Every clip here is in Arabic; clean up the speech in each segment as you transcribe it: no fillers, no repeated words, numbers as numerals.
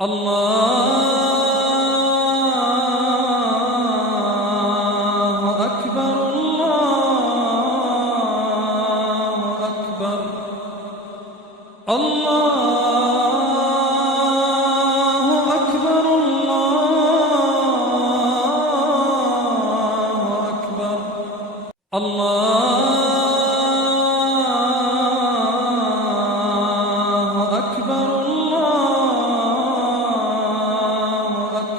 الله أكبر الله أكبر الله أكبر الله أكبر الله أكبر الله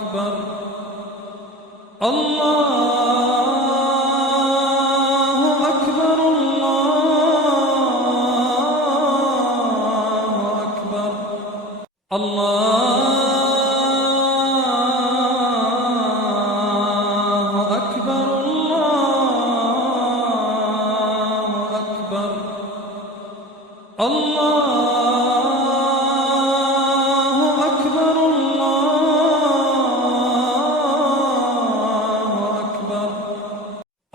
أكبر الله أكبر الله أكبر الله أكبر الله أكبر الله أكبر الله أكبر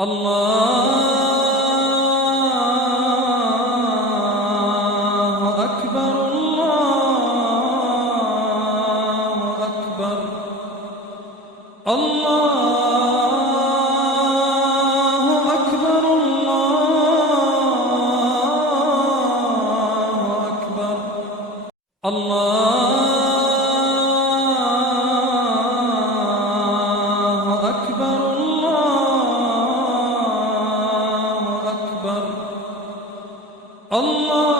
الله أكبر الله أكبر الله أكبر الله أكبر الله أكبر الله أكبر الله